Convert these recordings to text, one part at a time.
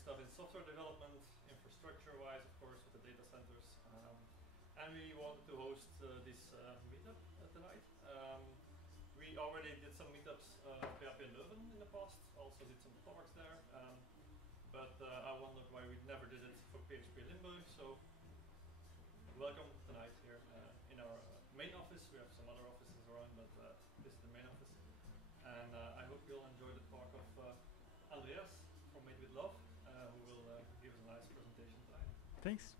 stuff in software development, infrastructure-wise, of course, with the data centers. And we wanted to host this meetup tonight. We already did some meetups at PHP Limburg in the past, also did some talks there. But I wondered why we never did it for PHP Limburg, so welcome tonight here in our main office. We have some other offices around, but this is the main office. And I hope you'll enjoy the talk of Andreas from Made with Love, who will give us a nice presentation tonight. Thanks.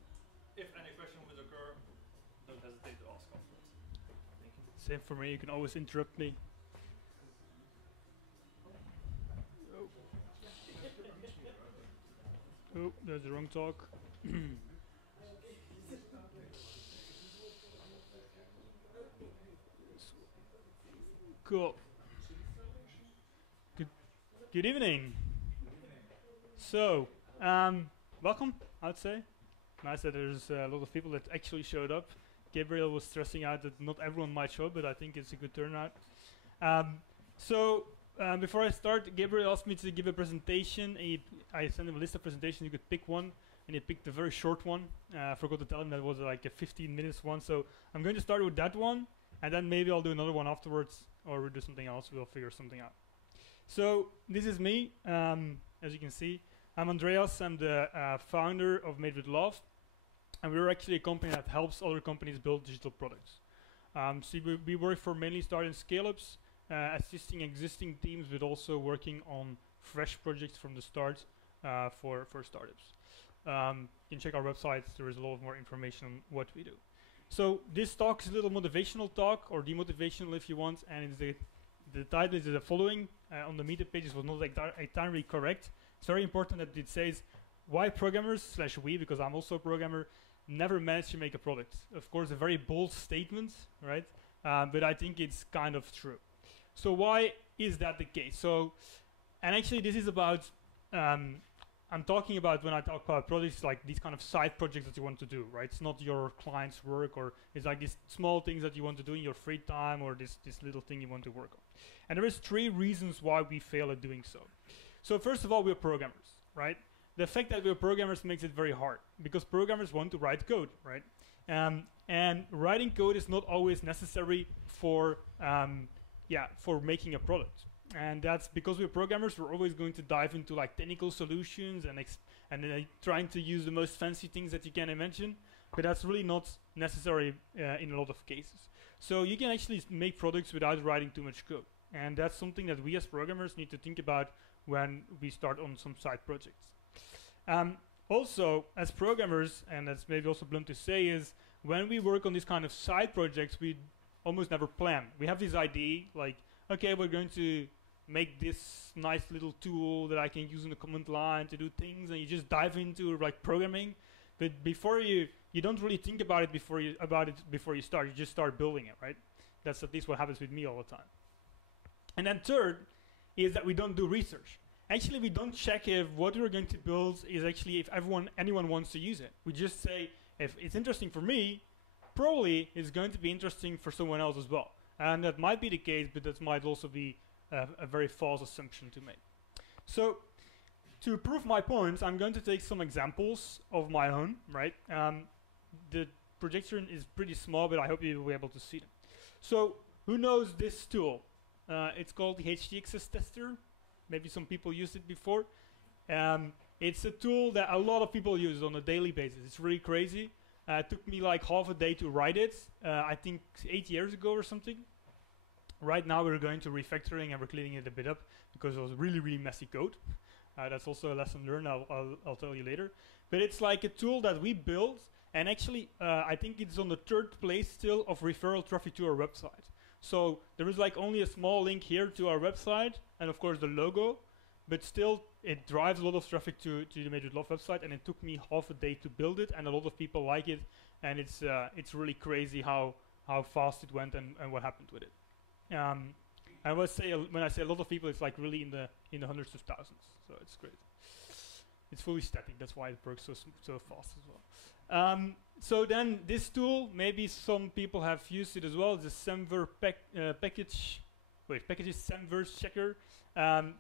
If any question would occur, don't hesitate to ask afterwards. Thank you. Same for me, you can always interrupt me. Oh, that's the wrong talk. Cool. Good evening. So, welcome, I'd say. Nice that there's a lot of people that actually showed up. Gabriel was stressing out that not everyone might show up, but I think it's a good turnout. Before I start, Gabriel asked me to give a presentation. I sent him a list of presentations, you could pick one, and he picked a very short one. I forgot to tell him that was like a 15 minutes one, so I'm going to start with that one, and then maybe I'll do another one afterwards, or we'll do something else, we'll figure something out. So, this is me, as you can see. I'm Andreas, I'm the founder of Made with Love, and we're actually a company that helps other companies build digital products. We work for mainly start and scale-ups, assisting existing teams, but also working on fresh projects from the start for startups. You can check our website, there is a lot more information on what we do. So this talk is a little motivational talk, or demotivational if you want, and it's the title is the following. On the meetup pages was not entirely correct. It's very important that it says why programmers / we, because I'm also a programmer, never managed to make a product. Of course, a very bold statement, right? But I think it's kind of true. So why is that the case? So, and actually this is about, I'm talking about when I talk about projects like these kind of side projects that you want to do, right? It's not your client's work, or it's like these small things that you want to do in your free time, or this little thing you want to work on. And there is 3 reasons why we fail at doing so. So first of all, we're programmers, right? The fact that we're programmers makes it very hard, because programmers want to write code, right? And writing code is not always necessary for making a product. And that's because we're programmers, we're always going to dive into like technical solutions and trying to use the most fancy things that you can imagine, but that's really not necessary in a lot of cases. So you can actually make products without writing too much code. And that's something that we as programmers need to think about when we start on some side projects. Also, as programmers, and that's maybe also blunt to say, is when we work on these kind of side projects, we almost never plan. We have this idea, like, okay, we're going to make this nice little tool that I can use in the command line to do things, and you just dive into like programming. But before you don't really think about it before you start. You just start building it, right? That's at least what happens with me all the time. And then third is that we don't do research. Actually, we don't check if what we're going to build is actually if anyone wants to use it. We just say, if it's interesting for me, probably it's going to be interesting for someone else as well. And that might be the case, but that might also be a very false assumption to make. So, to prove my points, I'm going to take some examples of my own, right? The projection is pretty small, but I hope you'll be able to see them. So, who knows this tool? It's called the HTXS tester. Maybe some people used it before. It's a tool that a lot of people use on a daily basis. It's really crazy. It took me like half a day to write it. I think 8 years ago or something. Right now we're going to refactoring and we're cleaning it a bit up because it was really, really messy code. That's also a lesson learned, I'll tell you later. But it's like a tool that we built, and actually I think it's on the 3rd place still of referral traffic to our website. So there is like only a small link here to our website, and of course the logo, but still it drives a lot of traffic to the Made with Love website, and it took me half a day to build it, and a lot of people like it, and it's really crazy how fast it went and what happened with it. I would say when I say a lot of people, it's like really in the hundreds of thousands. So it's great. It's fully static. That's why it works so fast as well. So then this tool, maybe some people have used it as well. It's a Semver package wait, packages semverse checker.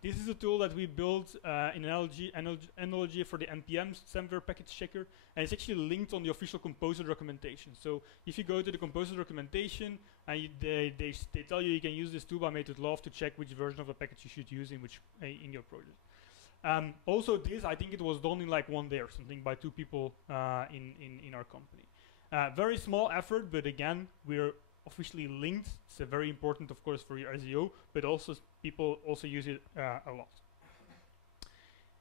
This is a tool that we built in analogy for the npm semver package checker, and it's actually linked on the official Composer documentation. So if you go to the Composer documentation, and they tell you can use this tool by made with love to check which version of a package you should use in which in your project. Also, this I think it was done in like 1 day or something by 2 people in our company. Very small effort, but again, we're officially linked. It's very important, of course, for your SEO, but also people also use it a lot.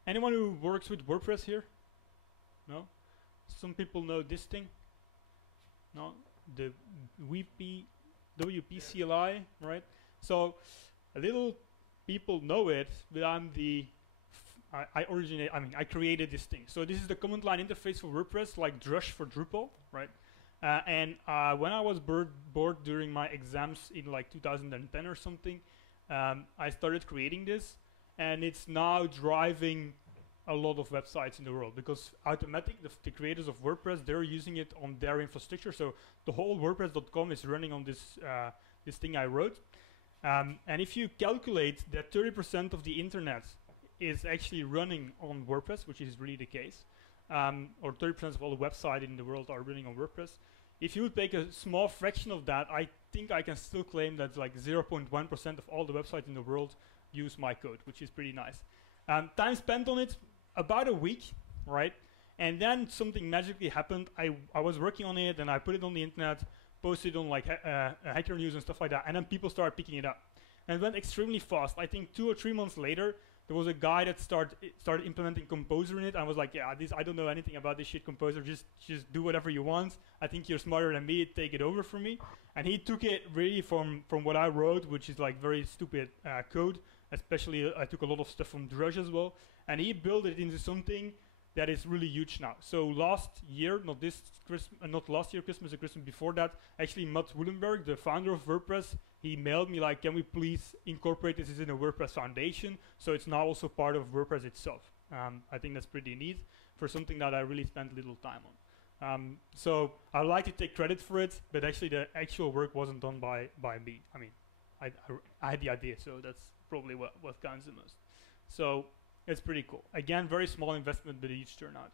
Anyone who works with WordPress here? No? Some people know this thing. No? The WP CLI, right? So a little people know it, but I created this thing. So this is the command line interface for WordPress, like Drush for Drupal, right? And when I was bored during my exams in like 2010 or something, I started creating this, and it's now driving a lot of websites in the world because Automatic, the creators of WordPress, they're using it on their infrastructure. So the whole WordPress.com is running on this this thing I wrote. And if you calculate that 30% of the internet is actually running on WordPress, which is really the case, or 30% of all the websites in the world are running on WordPress. If you would take a small fraction of that, I think I can still claim that like 0.1% of all the websites in the world use my code, which is pretty nice. Time spent on it, about a week, right? And then something magically happened. I was working on it, and I put it on the internet, posted on like Hacker News and stuff like that, and then people started picking it up. And it went extremely fast. I think 2 or 3 months later, there was a guy that started implementing Composer in it. I was like, yeah, I don't know anything about this shit, Composer. Just do whatever you want. I think you're smarter than me. Take it over from me. And he took it really from what I wrote, which is like very stupid code. Especially, I took a lot of stuff from Drush as well. And he built it into something that is really huge now. So last year, not last year Christmas, the Christmas before that, actually Mats Woolenberg, the founder of WordPress, he mailed me like, can we please incorporate this in a WordPress foundation? So it's now also part of WordPress itself. I think that's pretty neat for something that I really spent little time on. So I like to take credit for it, but actually the actual work wasn't done by me. I mean, I had the idea, so that's probably what counts the most. So it's pretty cool. Again, very small investment, but a huge turnout.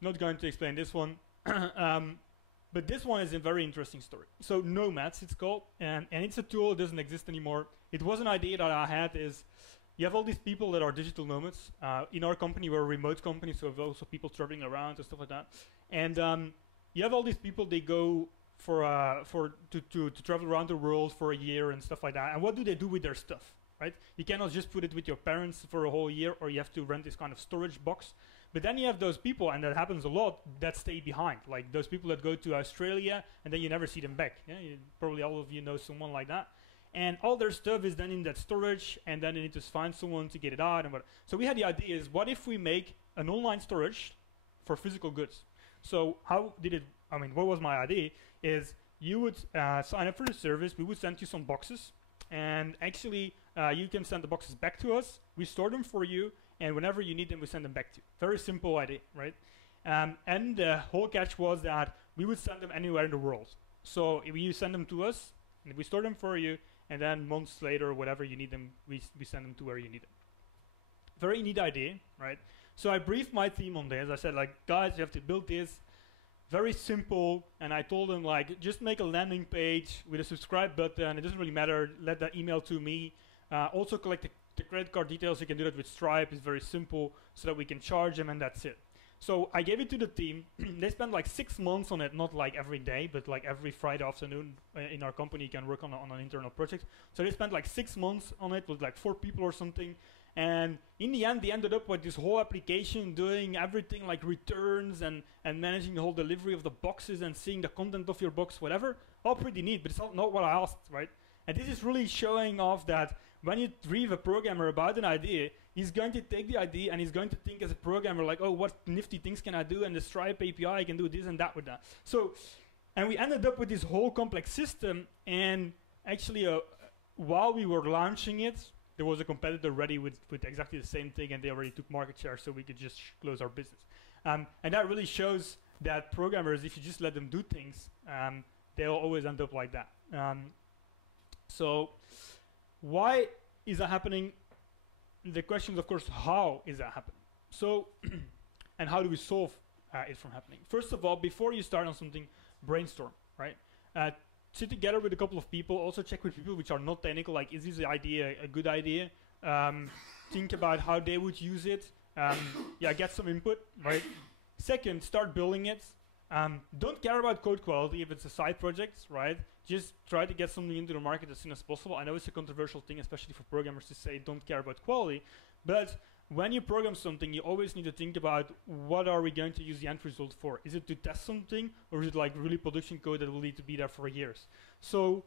Not going to explain this one. But this one is a very interesting story. So Nomads, it's called, and it's a tool that doesn't exist anymore. It was an idea that I had is, you have all these people that are digital nomads. In our company, we're a remote company, so we have also people traveling around and stuff like that. And you have all these people, they go to travel around the world for a year and stuff like that. And what do they do with their stuff, right? You cannot just put it with your parents for a whole year, or you have to rent this kind of storage box. But then you have those people, and that happens a lot, that stay behind. Like those people that go to Australia, and then you never see them back. Yeah? Probably all of you know someone like that. And all their stuff is then in that storage, and then they need to find someone to get it out. And so we had the idea is, what if we make an online storage for physical goods? So what was my idea is, you would sign up for the service, we would send you some boxes, and actually you can send the boxes back to us, we store them for you, and whenever you need them, we send them back to you. Very simple idea, right? And the whole catch was that we would send them anywhere in the world. So if you send them to us, and we store them for you, and then months later, whatever you need them, we send them to where you need them. Very neat idea, right? So I briefed my team on this. I said, like, guys, you have to build this. Very simple. And I told them, like, just make a landing page with a subscribe button. It doesn't really matter. Let that email to me. Also collect the credit card details. You can do that with Stripe. It's very simple, so that we can charge them, and that's it. So I gave it to the team. They spent like 6 months on it, not like every day, but like every Friday afternoon in our company you can work on an internal project. So they spent like 6 months on it with like 4 people or something. And in the end, they ended up with this whole application doing everything like returns and managing the whole delivery of the boxes and seeing the content of your box, whatever. All pretty neat, but it's not what I asked, right? And this is really showing off that when you brief a programmer about an idea, he's going to take the idea and he's going to think as a programmer like, oh, what nifty things can I do? And the Stripe API, I can do this and that with that. So, and we ended up with this whole complex system. And actually, while we were launching it, there was a competitor ready with exactly the same thing, and they already took market share, so we could just close our business. And that really shows that programmers, if you just let them do things, they'll always end up like that. So why is that happening? The question is, of course, how is that happening? So, and how do we solve it from happening? First of all, before you start on something, brainstorm, right? Sit together with a couple of people, also check with people which are not technical, like, is this idea a good idea? Think about how they would use it. Yeah, get some input, right? Second, start building it. Don't care about code quality if it's a side project, right? Just try to get something into the market as soon as possible. I know it's a controversial thing, especially for programmers, to say don't care about quality, but when you program something, you always need to think about what are we going to use the end result for? Is it to test something, or is it like really production code that will need to be there for years? So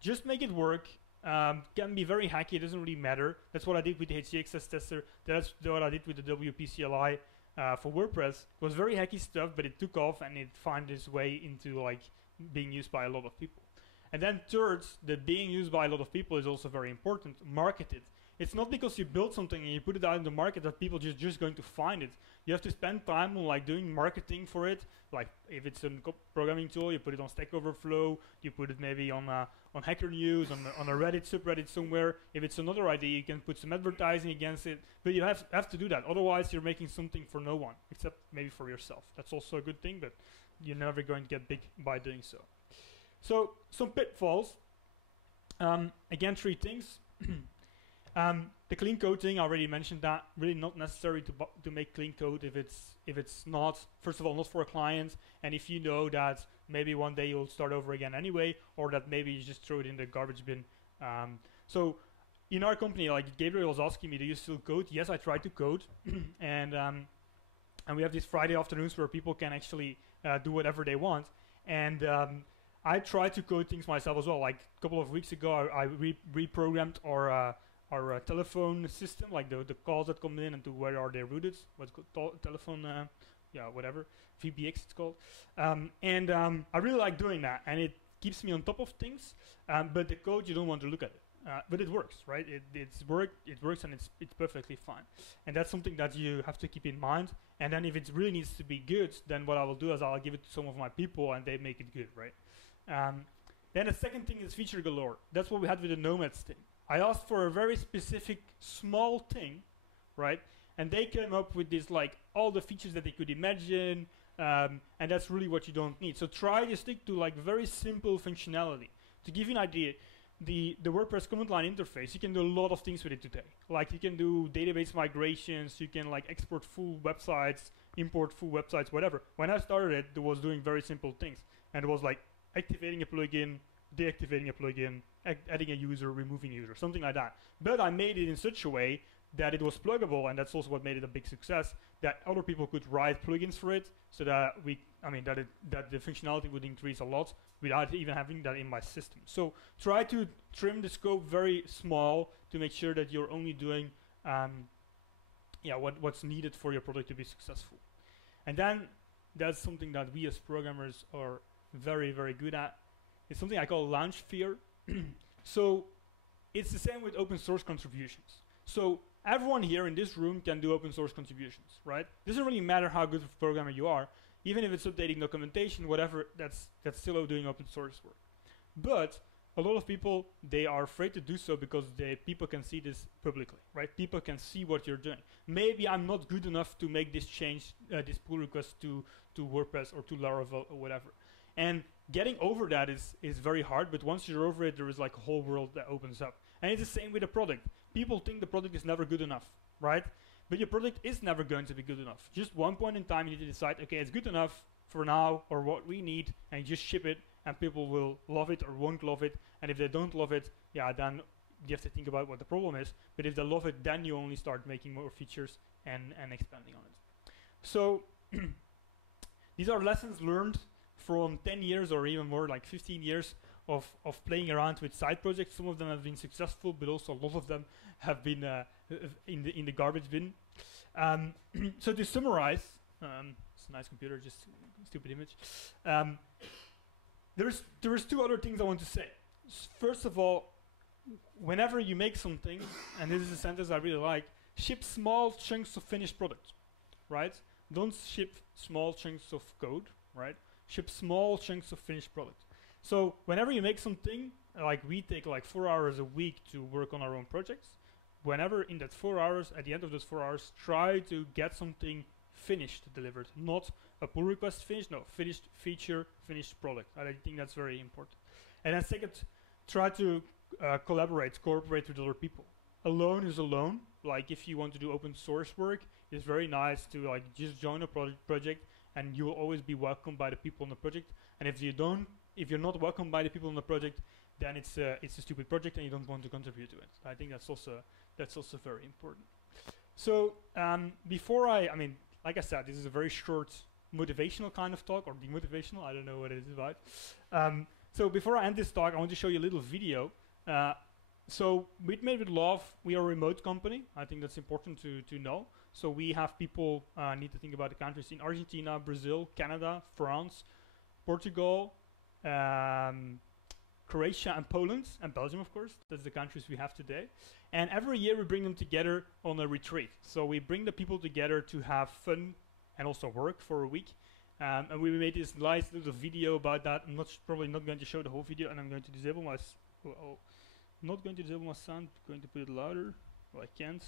just make it work. Can be very hacky, it doesn't really matter. That's what I did with the HCXS tester. That's what I did with the WP-CLI for WordPress. It was very hacky stuff, but it took off and it found its way into like being used by a lot of people. And then third, that being used by a lot of people is also very important. Market it. It's not because you build something and you put it out in the market that people just going to find it. You have to spend time on like doing marketing for it. Like if it's a programming tool, you put it on Stack Overflow, you put it maybe on Hacker News, on a Reddit subreddit somewhere. If it's another idea, you can put some advertising against it. But you have to do that. Otherwise, you're making something for no one, except maybe for yourself. That's also a good thing, but you're never going to get big by doing so. So some pitfalls. Again, 3 things. The clean code thing, I already mentioned that. Really not necessary to make clean code if it's not, first of all, not for a client, and if you know that maybe one day you'll start over again anyway, or that maybe you just throw it in the garbage bin. So in our company, like Gabriel was asking me, do you still code? Yes, I try to code, and we have these Friday afternoons where people can actually do whatever they want, and I try to code things myself as well. Like a couple of weeks ago, I reprogrammed our telephone system, like the calls that come in and to where are they routed, what's called telephone, yeah, whatever, VBX it's called. And I really like doing that, and it keeps me on top of things, but the code, you don't want to look at it. But it works, right? It works and it's perfectly fine. And that's something that you have to keep in mind. And then if it really needs to be good, then what I will do is I'll give it to some of my people and they make it good, right? Then the second thing is feature galore. That's what we had with the Nomads thing. I asked for a very specific small thing, right? And they came up with this, like, all the features that they could imagine, and that's really what you don't need. So try to stick to, like, very simple functionality. To give you an idea, the WordPress command line interface, you can do a lot of things with it today. Like, you can do database migrations, you can, like, export full websites, import full websites, whatever. When I started it was doing very simple things. And it was, like, activating a plugin, deactivating a plugin, adding a user, removing a user, something like that. But I made it in such a way that it was pluggable, and that's also what made it a big success, that other people could write plugins for it, so that that the functionality would increase a lot without even having that in my system. So try to trim the scope very small to make sure that you're only doing what's needed for your product to be successful. And then that's something that we as programmers are very, very good at. It's something I call launch fear. So it's the same with open source contributions. So everyone here in this room can do open source contributions, right? Doesn't really matter how good of a programmer you are, even if it's updating documentation, whatever, that's still doing open source work. But a lot of people, they are afraid to do so because people can see this publicly, right? People can see what you're doing. Maybe I'm not good enough to make this change, this pull request to WordPress or to Laravel or whatever. And getting over that is very hard, but once you're over it, there is like a whole world that opens up. And it's the same with a product. People think the product is never good enough, right? But your product is never going to be good enough. Just one point in time, you need to decide, okay, it's good enough for now or what we need, and you just ship it, and people will love it or won't love it. And if they don't love it, yeah, then you have to think about what the problem is. But if they love it, then you only start making more features and expanding on it. So these are lessons learned from 10 years or even more, like 15 years of playing around with side projects. Some of them have been successful, but also a lot of them have been in the garbage bin. So to summarize, it's a nice computer, just stupid image. There's 2 other things I want to say. First of all, whenever you make something, and this is a sentence I really like, ship small chunks of finished product, right? Don't ship small chunks of code, right? Ship small chunks of finished product. So whenever you make something, like we take like 4 hours a week to work on our own projects. Whenever in that 4 hours, at the end of those 4 hours, try to get something finished delivered, not a pull request finished, no, finished feature, finished product. I think that's very important. And then second, try to cooperate with other people. Alone is alone. Like if you want to do open source work, it's very nice to like just join a project, and you will always be welcomed by the people on the project. And if you're not welcomed by the people on the project, then it's a stupid project and you don't want to contribute to it. I think that's also very important. So before I mean, like I said, this is a very short motivational kind of talk, or demotivational, I don't know what it is about. So before I end this talk, I want to show you a little video. So with Made with Love, we are a remote company. I think that's important to know. So we have people, need to think about the countries in Argentina, Brazil, Canada, France, Portugal, Croatia and Poland, and Belgium, of course. That's the countries we have today. And every year we bring them together on a retreat. So we bring the people together to have fun and also work for a week. And we made this nice little video about that. I'm probably not going to show the whole video, and I'm going to disable my not going to disable my sound, going to put it louder. Well, I can't.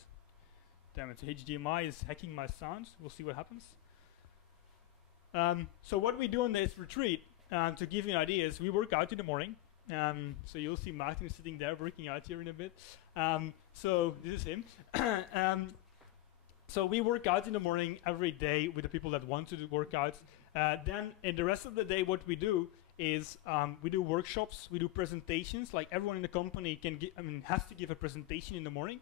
Damn it, HDMI is hacking my sound. We'll see what happens. So what we do on this retreat, to give you an idea, is we work out in the morning. So you'll see Martin sitting there working out here in a bit. So this is him. So we work out in the morning every day with the people that want to do workouts. Then in the rest of the day, what we do is we do workshops, we do presentations. Like everyone in the company has to give a presentation in the morning.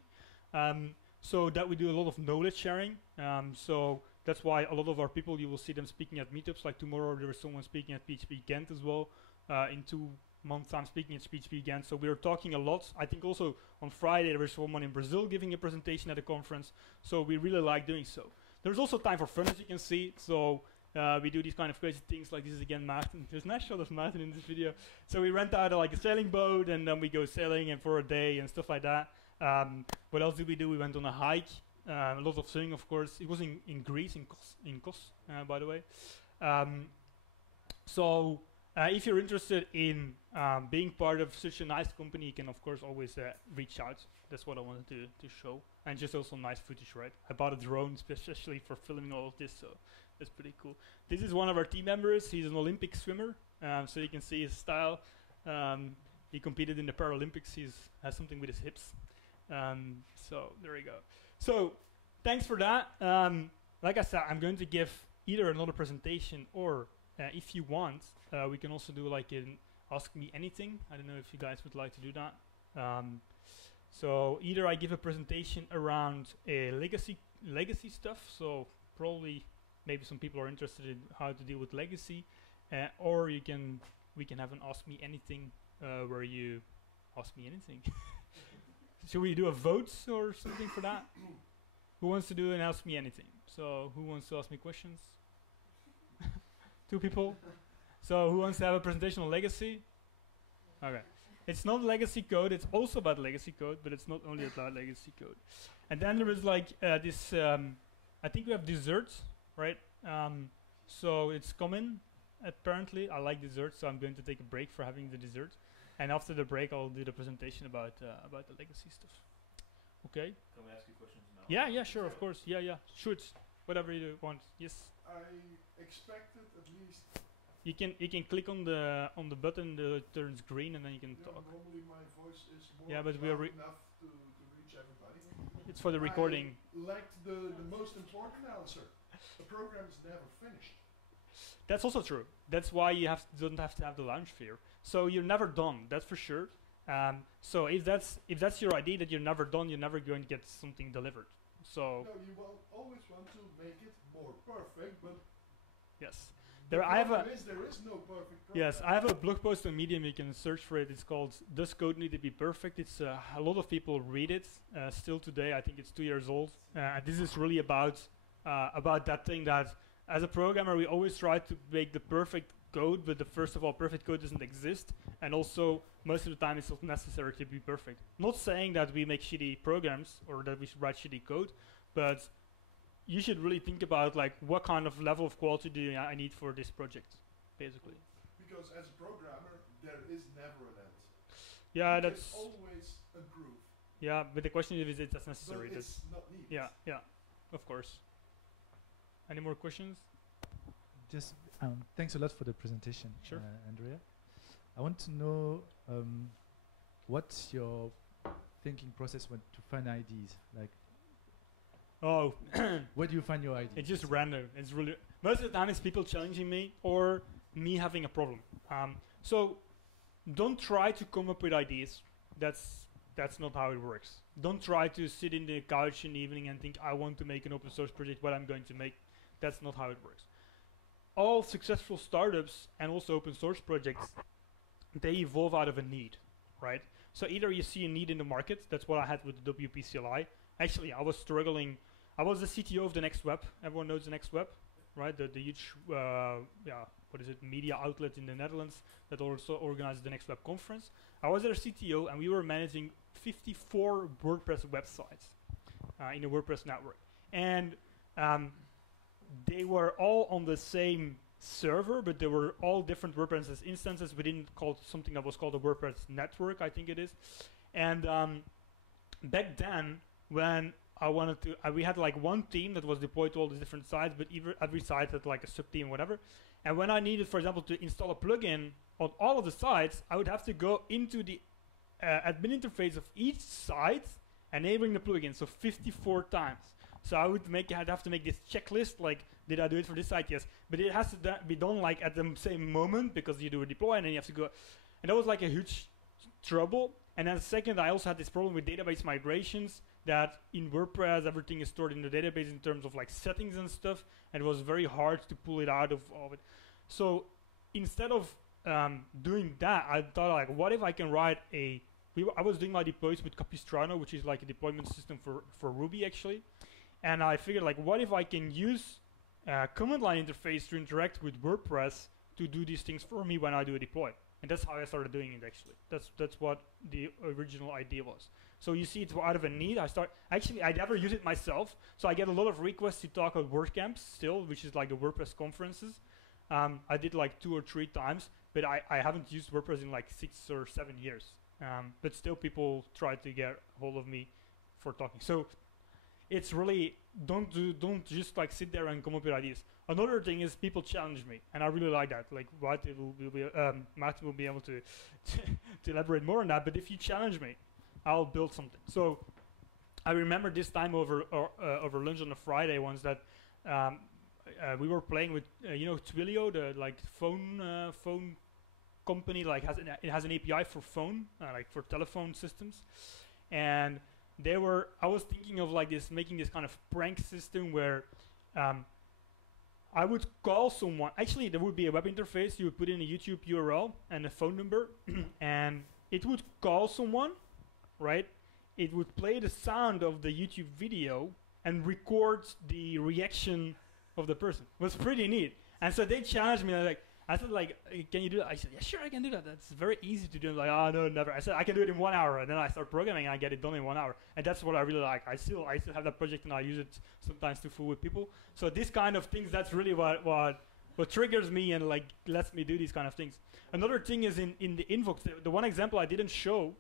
So that we do a lot of knowledge sharing. So that's why a lot of our people, you will see them speaking at meetups. Like tomorrow there is someone speaking at PHP Ghent as well. In 2 months I'm speaking at PHP Ghent. So we're talking a lot. I think also on Friday there is someone in Brazil giving a presentation at a conference. So we really like doing so. There's also time for fun, as you can see. So we do these kind of crazy things, like this is again Martin. There's a nice shot of Martin in this video. So we rent out like a sailing boat, and then we go sailing and for a day and stuff like that. What else did we do? We went on a hike. A lot of swimming, of course. It was in Greece, in Kos, by the way. So if you're interested in being part of such a nice company, you can of course always reach out. That's what I wanted to show. And just also nice footage, right? I bought a drone especially for filming all of this, so that's pretty cool. This is one of our team members. He's an Olympic swimmer, so you can see his style. He competed in the Paralympics. He has something with his hips. So there we go. So thanks for that. Like I said, I'm going to give either another presentation, or if you want, we can also do like an Ask Me Anything. I don't know if you guys would like to do that. So either I give a presentation around legacy stuff, so probably maybe some people are interested in how to deal with legacy, or we can have an Ask Me Anything where you ask me anything. Should we do a vote or something for that? Who wants to do an Ask Me Anything? So who wants to ask me questions? 2 people. So who wants to have a presentation on legacy? Okay. It's not legacy code. It's also about legacy code, but it's not only about legacy code. And then there is like this. I think we have desserts, right? So it's coming. Apparently, I like desserts, so I'm going to take a break for having the dessert. And after the break, I'll do the presentation about the legacy stuff. Okay. Can we ask you questions now? Yeah, sure, of course. Yeah. Shoot, whatever you want. Yes. I expected at least. You can click on the button that turns green, and then you can talk. Normally my voice is more but we are enough to reach everybody. It's for the recording. I lacked the most important answer. The program is never finished. That's also true. That's why you don't have to have the launch fear. So you're never done. That's for sure. So if that's your idea that you're never done, you're never going to get something delivered. So no, you will always want to make it more perfect, but yes, there is no perfect program. Yes, I have a blog post on Medium. You can search for it. It's called "Does Code Need to Be Perfect?" It's a lot of people read it still today. I think it's 2 years old. This is really about that thing that as a programmer we always try to make the perfect code, but first of all, perfect code doesn't exist, and also most of the time it's not necessary to be perfect. Not saying that we make shitty programs or that we should write shitty code, but you should really think about like what kind of level of quality do I need for this project, basically. Because as a programmer, there is never an end. Yeah, You can that's always improve, yeah. But the question is it that's necessary? but That's it's not needed. yeah, of course. Any more questions? Just thanks a lot for the presentation, Sure. Andrea. I want to know what's your thinking process when to find ideas. Like, Oh, where do you find your ideas? it's just random. It's really most of the time it's people challenging me or me having a problem. So don't try to come up with ideas. That's not how it works. Don't try to sit in the couch in the evening and think I want to make an open source project. What I'm going to make. That's not how it works. All successful startups and also open source projects, they evolve out of a need, right? So either you see a need in the market. That's what I had with the WP-CLI. Actually, I was struggling. I was the CTO of the Next Web. Everyone knows the Next Web, right? The huge, media outlet in the Netherlands that also organizes the Next Web conference. I was their CTO, and we were managing 54 WordPress websites in a WordPress network. And they were all on the same server, but they were all different WordPress instances within something that was called a WordPress network, I think it is. And back then, when I wanted to, we had like one team that was deployed to all the different sites, but every site had like a sub-team, whatever. And when I needed, for example, to install a plugin on all of the sites, I would have to go into the admin interface of each site, enabling the plugin, so 54 times. So I'd have to make this checklist, like, did I do it for this site? Yes. But it has to be done like at the same moment because you do a deploy and then you have to go. And that was like a huge trouble. And then second, I also had this problem with database migrations that in WordPress, everything is stored in the database in terms of like settings and stuff. And it was very hard to pull it out of it. So instead of doing that, I thought like, what if I can write I was doing my deploys with Capistrano, which is like a deployment system for Ruby actually. And I figured like, what if I can use command line interface to interact with WordPress to do these things for me when I do a deploy. And that's how I started doing it actually. That's what the original idea was. So you see it's out of a need. I never use it myself. So I get a lot of requests to talk at WordCamps still, which is like the WordPress conferences. I did like 2 or 3 times, but I haven't used WordPress in like 6 or 7 years. But still people try to get a hold of me for talking. So it's really, don't just like sit there and come up with ideas. Another thing is people challenge me, and I really like that. Like Martin will be able to elaborate more on that. But if you challenge me, I'll build something. So I remember this time over lunch on a Friday once that we were playing with Twilio, the like phone company. Like it has an API for phone, like for telephone systems, and I was thinking of like making this kind of prank system where I would call someone. Actually, there would be a web interface. You would put in a YouTube URL and a phone number, and it would call someone, right? It would play the sound of the YouTube video and record the reaction of the person. It was pretty neat. And so they challenged me. I said, can you do that? I said, yeah, sure, I can do that. That's very easy to do. Like, oh, no, never. I said, I can do it in 1 hour. And then I start programming and I get it done in 1 hour. And that's what I really like. I still have that project and I use it sometimes to fool with people. So this kind of things, that's really what triggers me and like lets me do these kind of things. Another thing is in the inbox, the one example I didn't show,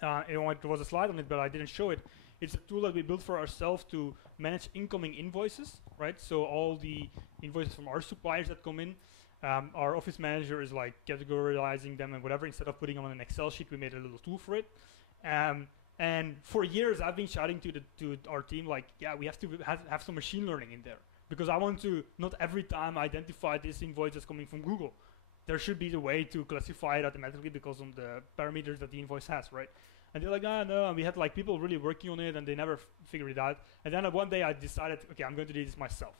there was a slide on it, but I didn't show it. It's a tool that we built for ourselves to manage incoming invoices, right? So all the invoices from our suppliers that come in, our office manager is like categorizing them and whatever. Instead of putting them on an Excel sheet, we made a little tool for it. And for years, I've been shouting to our team like, yeah, we have to have some machine learning in there because I want to not every time identify this invoice as coming from Google. There should be the way to classify it automatically because of the parameters that the invoice has, right? And they're like, no. And we had like people really working on it, and they never figured it out. And then one day I decided, okay, I'm going to do this myself.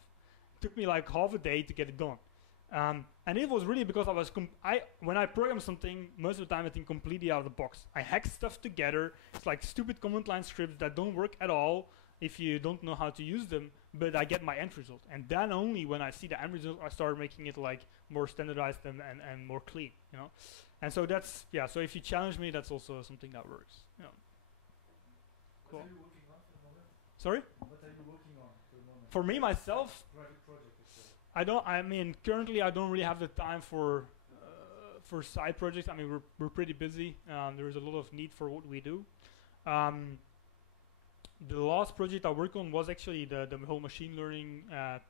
It took me like half a day to get it done. And it was really because when I program something, most of the time I think completely out of the box. I hack stuff together. It's like stupid command line scripts that don't work at all if you don't know how to use them, but I get my end result. And then only when I see the end result, I start making it like more standardized and more clean, you know? And so that's, yeah, so if you challenge me, that's also something that works. Yeah. Cool. What are you working on for the moment? Sorry? What are you working on for the moment? For me, myself, Private project. currently I don't really have the time for for side projects, I mean, we're pretty busy. There is a lot of need for what we do. The last project I worked on was actually the whole machine learning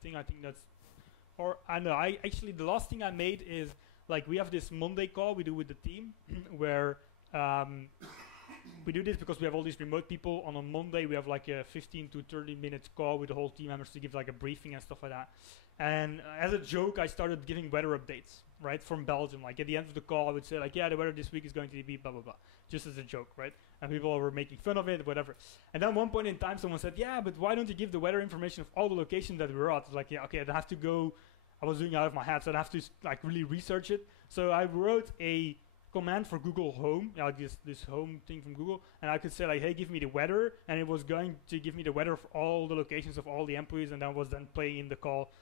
thing. I think that's, or I know, the last thing I made is, like, we have this Monday call we do with the team where we do this because we have all these remote people. On a Monday, we have like a 15 to 30 minutes call with the whole team members to give like a briefing and stuff like that. And as a joke, I started giving weather updates, right, from Belgium. Like at the end of the call, I would say like, yeah, the weather this week is going to be blah, blah, blah, just as a joke, right? And people were making fun of it, whatever. And then one point in time, someone said, yeah, but why don't you give the weather information of all the locations that we're at? It's like, yeah, okay, I'd have to go, I was doing it out of my head, so I'd have to like really research it. So I wrote a command for Google Home, like this home thing from Google, and I could say like, hey, give me the weather, and it was going to give me the weather for all the locations of all the employees, and that was then playing in the call.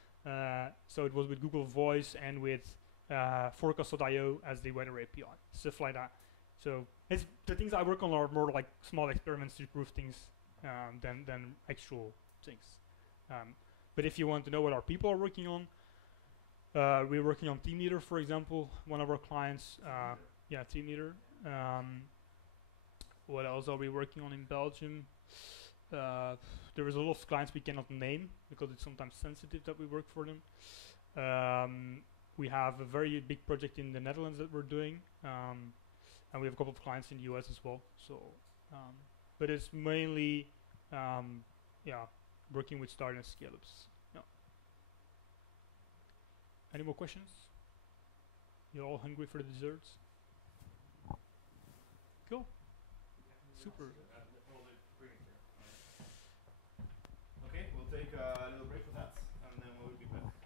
So it was with Google Voice and with Forecast.io as the weather API, stuff like that. So it's the things I work on are more like small experiments to prove things than actual things. But if you want to know what our people are working on, we're working on Team Leader, for example, one of our clients. Yeah, Team Leader. What else are we working on in Belgium? There is a lot of clients we cannot name because it's sometimes sensitive that we work for them. We have a very big project in the Netherlands that we're doing, and we have a couple of clients in the US as well. So, but it's mainly, yeah, working with startup and scale-ups. Yeah. Any more questions? You're all hungry for the desserts? Cool. Super. Okay, we'll take a little break for that.